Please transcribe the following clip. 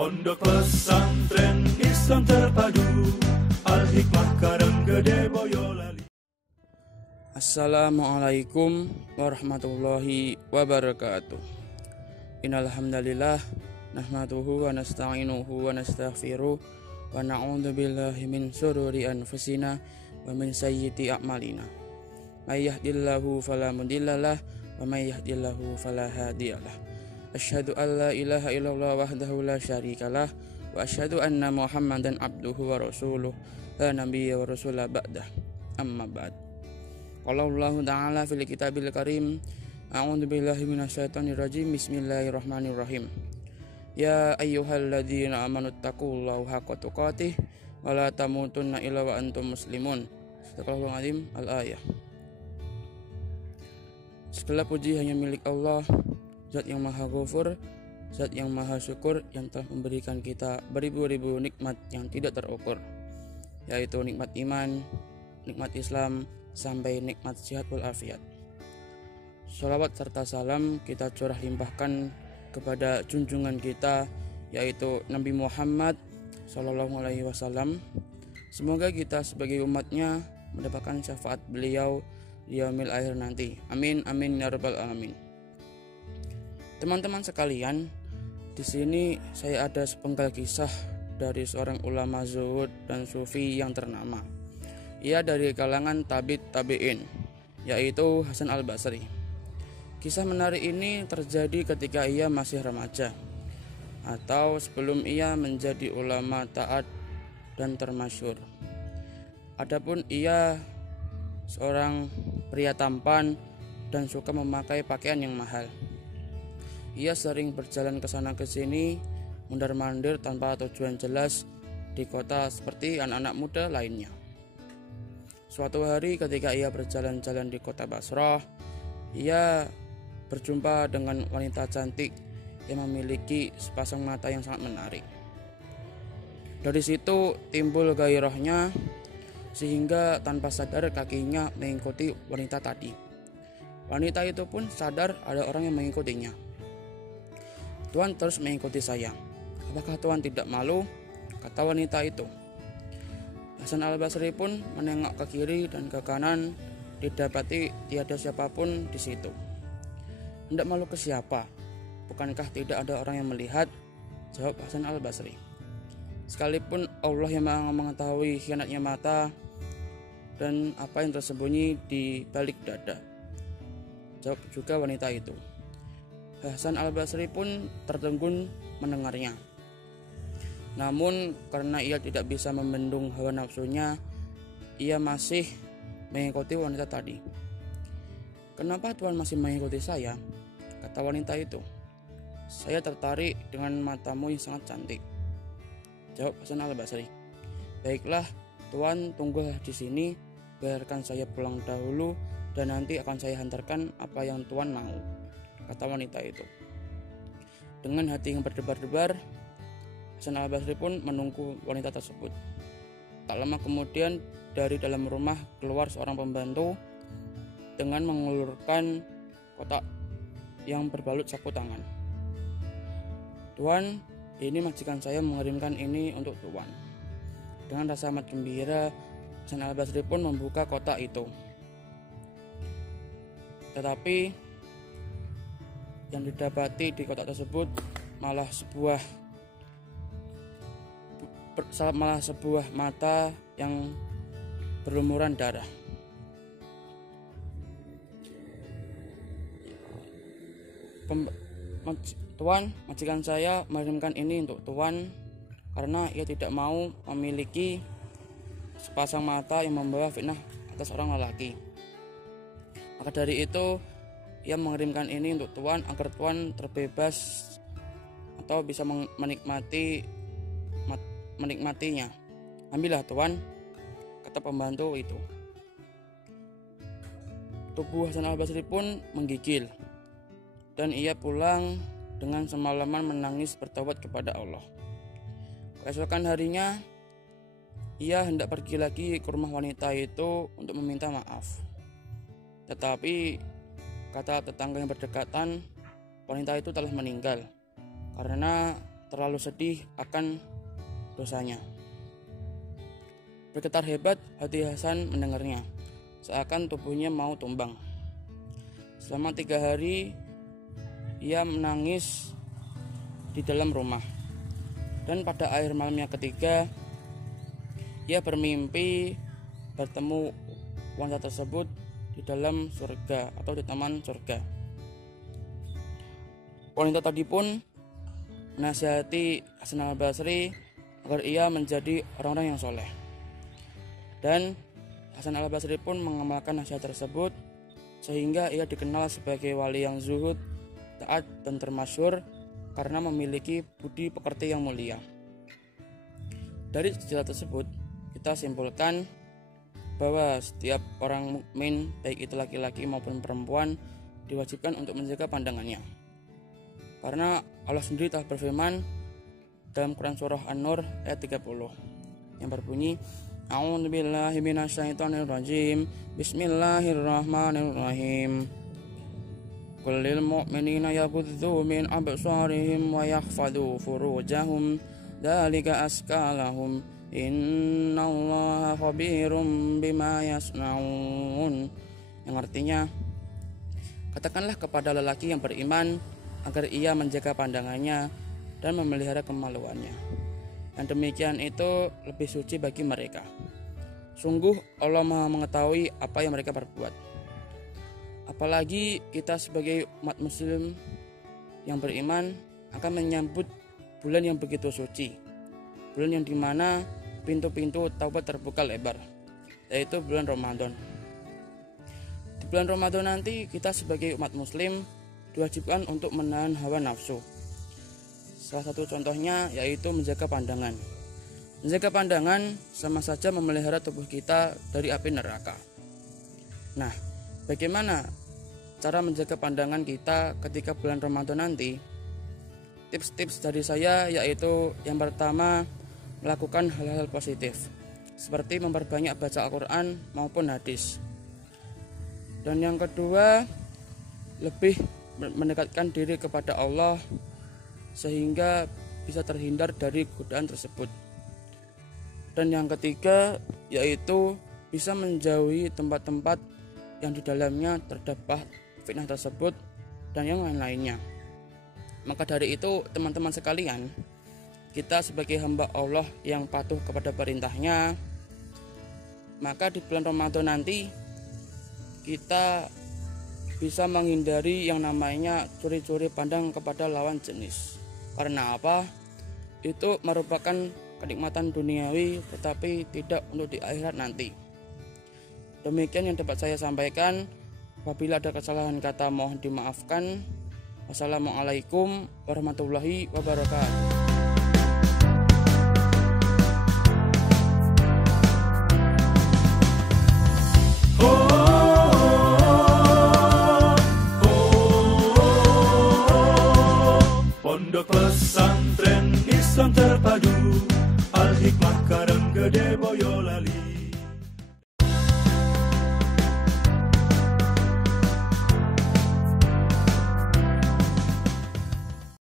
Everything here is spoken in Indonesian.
Pondok Pesantren Islam Terpadu Al-Hikmah Karanggede Boyolali. Assalamualaikum warahmatullahi wabarakatuh. Innal hamdalillah nahmaduhu wa nasta'inuhu wa nastaghfiruh wa na'udzu billahi min shururi anfusina wa min sayyiati a'malina. May yahdihillahu fala mudhillalah wa may yahdihillahu fala hadiyalah. Asyhadu an la ilaha illallah wahdahu la syarikalah wa asyhadu anna Muhammadan abduhu wa rasuluh la nabiyya wa rasula ba'dah. Amma ba'd. Qala Allah ta'ala fil kitabil karim, a'udzu billahi minasyaitonir rajim. Bismillahirrahmanirrahim. Ya ayyuhalladzina amanu taqullaha haqqa tuqatih wa la tamutunna illa wa antum muslimun. Sadaqallahul azim. Al-ayah. Segala puji hanya milik Allah, Zat yang maha ghafur, Zat yang maha syukur, yang telah memberikan kita beribu-ribu nikmat yang tidak terukur, yaitu nikmat iman, nikmat Islam, sampai nikmat sehat walafiat. Sholawat serta salam kita curah limpahkan kepada junjungan kita, yaitu Nabi Muhammad SAW. Semoga kita sebagai umatnya mendapatkan syafaat beliau di yaumil akhir nanti. Amin amin ya rabbal alamin. Teman-teman sekalian, di sini saya ada sepenggal kisah dari seorang ulama zuhud dan sufi yang ternama. Ia dari kalangan tabi'in, yaitu Hasan al-Basri. Kisah menarik ini terjadi ketika ia masih remaja, atau sebelum ia menjadi ulama taat dan termasyhur. Adapun ia seorang pria tampan dan suka memakai pakaian yang mahal. Ia sering berjalan ke sana ke sini, mondar-mandir tanpa tujuan jelas di kota seperti anak-anak muda lainnya. Suatu hari ketika ia berjalan-jalan di kota Basrah, ia berjumpa dengan wanita cantik yang memiliki sepasang mata yang sangat menarik. Dari situ timbul gairahnya, sehingga tanpa sadar kakinya mengikuti wanita tadi. Wanita itu pun sadar ada orang yang mengikutinya. Tuan terus mengikuti saya. Apakah Tuan tidak malu? Kata wanita itu. Hasan al-Basri pun menengok ke kiri dan ke kanan, didapati tiada siapapun di situ. Hendak malu ke siapa? Bukankah tidak ada orang yang melihat? Jawab Hasan al-Basri. Sekalipun Allah yang mengetahui khianatnya mata dan apa yang tersembunyi di balik dada. Jawab juga wanita itu. Hasan al-Basri pun tertegun mendengarnya. Namun karena ia tidak bisa membendung hawa nafsunya, ia masih mengikuti wanita tadi. Kenapa Tuan masih mengikuti saya? Kata wanita itu. Saya tertarik dengan matamu yang sangat cantik. Jawab Hasan al-Basri. Baiklah, Tuan tunggulah di sini, biarkan saya pulang dahulu dan nanti akan saya hantarkan apa yang Tuan mau. Kata wanita itu. Dengan hati yang berdebar-debar, Hasan al-Basri pun menunggu wanita tersebut. Tak lama kemudian dari dalam rumah keluar seorang pembantu dengan mengulurkan kotak yang berbalut sapu tangan. Tuan, ini majikan saya mengirimkan ini untuk Tuan. Dengan rasa amat gembira, Hasan al-Basri pun membuka kotak itu. Tetapi yang didapati di kotak tersebut malah sebuah mata yang berlumuran darah. Tuan, majikan saya mengirimkan ini untuk Tuan karena ia tidak mau memiliki sepasang mata yang membawa fitnah atas orang lelaki. Maka dari itu ia mengirimkan ini untuk Tuan agar Tuan terbebas atau bisa menikmatinya. Ambillah Tuan, kata pembantu itu. Tubuh Hasan al-Basri pun menggigil dan ia pulang dengan semalaman menangis bertaubat kepada Allah. Keesokan harinya ia hendak pergi lagi ke rumah wanita itu untuk meminta maaf. Tetapi kata tetangga yang berdekatan, wanita itu telah meninggal karena terlalu sedih akan dosanya. Bergetar hebat hati Hasan mendengarnya, seakan tubuhnya mau tumbang. Selama 3 hari ia menangis di dalam rumah. Dan pada akhir malam yang ketiga, ia bermimpi bertemu wanita tersebut di dalam surga atau di taman surga. Wanita tadi pun menasihati Hasan al-Basri agar ia menjadi orang-orang yang soleh. Dan Hasan al-Basri pun mengamalkan nasihat tersebut sehingga ia dikenal sebagai wali yang zuhud, taat, dan termasyhur karena memiliki budi pekerti yang mulia. Dari cerita tersebut kita simpulkan bahwa setiap orang mukmin, baik itu laki-laki maupun perempuan, diwajibkan untuk menjaga pandangannya. Karena Allah sendiri telah berfirman dalam Quran surah An-Nur ayat 30 yang berbunyi, A'udzubillahi minasyaitonirrajim. Bismillahirrahmanirrahim. Qul lil mu'minina yaghuddu min absarihim wa yakhfadhu furujahum dzalika azka lahum innallaha khabirum bima yasnaun. Yang artinya, katakanlah kepada lelaki yang beriman agar ia menjaga pandangannya dan memelihara kemaluannya. Yang demikian itu lebih suci bagi mereka. Sungguh Allah Maha mengetahui apa yang mereka perbuat. Apalagi kita sebagai umat muslim yang beriman akan menyambut bulan yang begitu suci, bulan yang dimana pintu-pintu taubat terbuka lebar, yaitu bulan Ramadan. Di bulan Ramadan nanti kita sebagai umat muslim diwajibkan untuk menahan hawa nafsu. Salah satu contohnya yaitu menjaga pandangan. Menjaga pandangan sama saja memelihara tubuh kita dari api neraka. Nah, bagaimana cara menjaga pandangan kita ketika bulan Ramadan nanti? Tips-tips dari saya yaitu yang pertama, melakukan hal-hal positif seperti memperbanyak baca Al-Quran maupun hadis. Dan yang kedua, lebih mendekatkan diri kepada Allah sehingga bisa terhindar dari godaan tersebut. Dan yang ketiga yaitu bisa menjauhi tempat-tempat yang di dalamnya terdapat fitnah tersebut dan yang lain-lainnya. Maka dari itu teman-teman sekalian, kita sebagai hamba Allah yang patuh kepada perintahnya, maka di bulan Ramadan nanti kita bisa menghindari yang namanya curi-curi pandang kepada lawan jenis. Karena apa? Itu merupakan kenikmatan duniawi tetapi tidak untuk di akhirat nanti. Demikian yang dapat saya sampaikan. Apabila ada kesalahan kata mohon dimaafkan. Wassalamualaikum warahmatullahi wabarakatuh. Pondok Pesantren Islam Terpadu